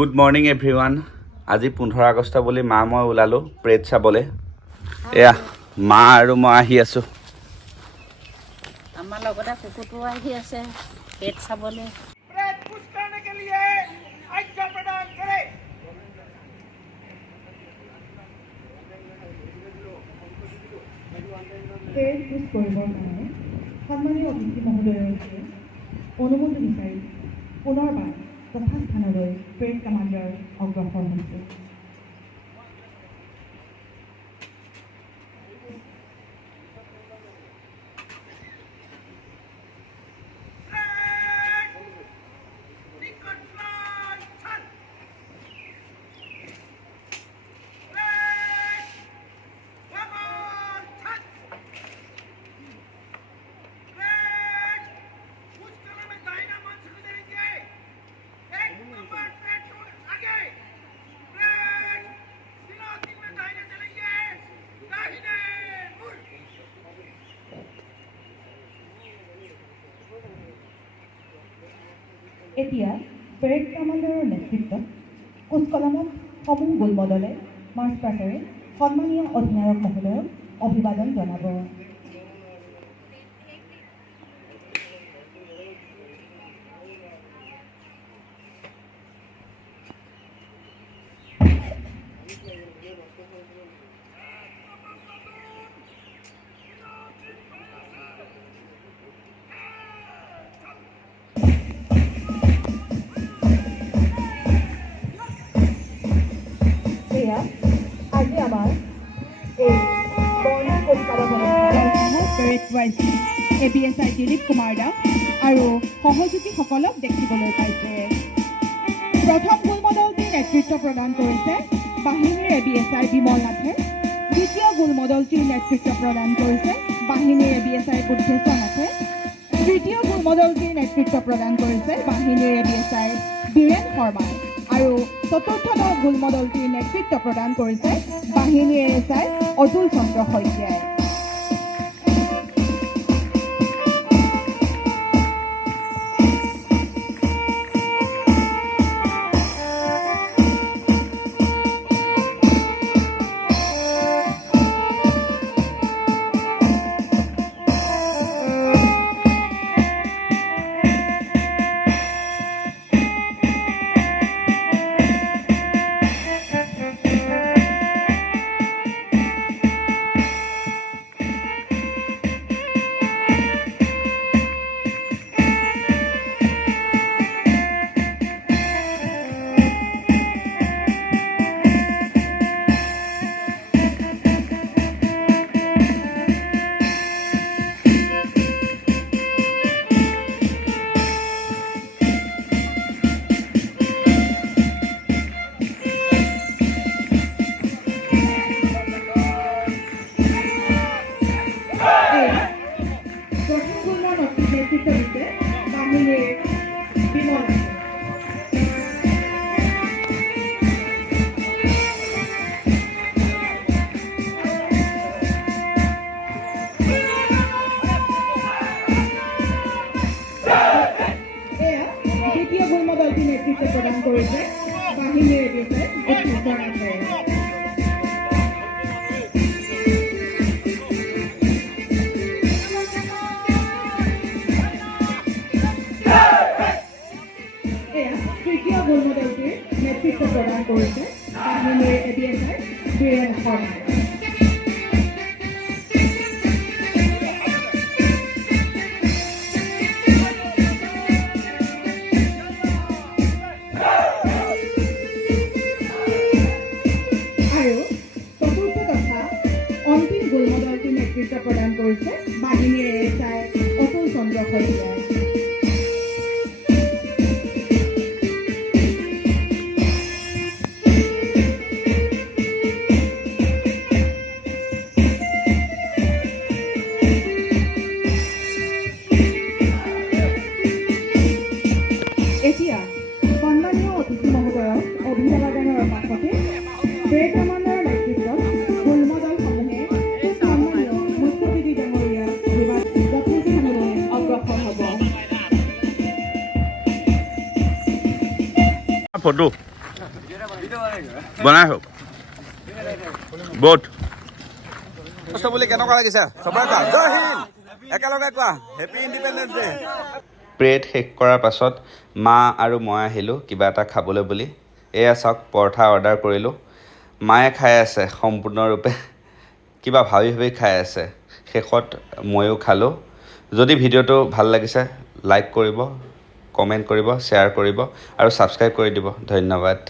Good morning everyone. আজি 15 আগষ্ট বুলি মা মই ওলালোঁ প্ৰেড চাবলৈ। এয়া মা আৰু মই আহি আছোঁ। আমাৰ লগতে কুকুৰটো আহি আছে প্ৰেড চাবলৈ। প্ৰেড পুছ কৰিবৰ কাৰণে সন্মানীয় অতিথি মহোদয়ৰ অনুমতি বিচাৰি পুনৰবাৰ যথাস্থানলৈ প্ৰেড কামাণ্ডাৰ অগ্ৰসৰ হৈছে। এতিয়া পেৰেড কামাণ্ডাৰৰ নেতৃত্বত কুচকলামত সমূহ গোলমদলে মাৰ্চ পাছেৰে সন্মানীয় অধিনায়ক মহোদয়ক অভিবাদন জনাব। আজি আমাৰ এই APSI দিলীপ কুমাৰ দাস আৰু সহযোগীসকলক দেখিবলৈ পাইছে। প্ৰথম গোলমদলটিৰ নেতৃত্ব প্ৰদান কৰিছে বাহিনীৰ APSI বিমল নাথে। দ্বিতীয় গোলমদলটিৰ নেতৃত্ব প্ৰদান কৰিছে বাহিনীৰ APSI বুদ্ধেশ্বৰ নাথে। তৃতীয় গোলমদলটিৰ নেতৃত্ব প্ৰদান কৰিছে বাহিনীৰ APSI বীৰেন শৰ্মাই আৰু চতুৰ্থ গোলমদলটিৰ নেতৃত্ব প্ৰদান কৰিছে বাহিনীৰ ASI অতুল চন্দ্ৰ শইকীয়াই। প্ৰদান কৰিছে বাহিনীৰ APSI বুদ্ধেশ্বৰ নাথে। তৃতীয় গোলমদলটিৰ নেতৃত্ব প্ৰদান কৰিছে বাহিনীৰ APSI বীৰেন শৰ্মাই। গোলমদলটিৰ নেতৃত্ব প্ৰদান কৰিছে বাহিনীৰ ASI অতুল চন্দ্ৰ শইকীয়াই। এতিয়া সন্মানীয় অতিথি মহোদয়ক অভিবাদনৰ পাছতে প্ৰেড কামাণ্ডাৰৰ নেতৃত্বত গোলমদল সমূহে সন্মানীয় মুখ্যতিথি ডাঙৰীয়া যথাস্থানলৈ অগ্ৰসৰ হ'ব। ফটো বনাইছো বহুত বুলি কেনেকুৱা লাগিছে চবৰে কোৱা জয় হিন্দ একেলগে কোৱা হেপী ইণ্ডিপেণ্ডেন্স ডে প্ৰেড শেষ কৰাৰ পাছত মা আৰু মই আহিলোঁ কিবা এটা খাবলৈ বুলি এয়া চাওক পৰঠা অৰ্ডাৰ কৰিলোঁ মায়ে খাই আছে সম্পূৰ্ণৰূপে কিবা ভাবি ভাবি খাই আছে শেষত ময়ো খালোঁ যদি ভিডিঅ'টো ভাল লাগিছে লাইক কৰিব কমেণ্ট কৰিব শ্বেয়াৰ কৰিব আৰু ছাবস্ক্ৰাইব কৰি দিব ধন্যবাদ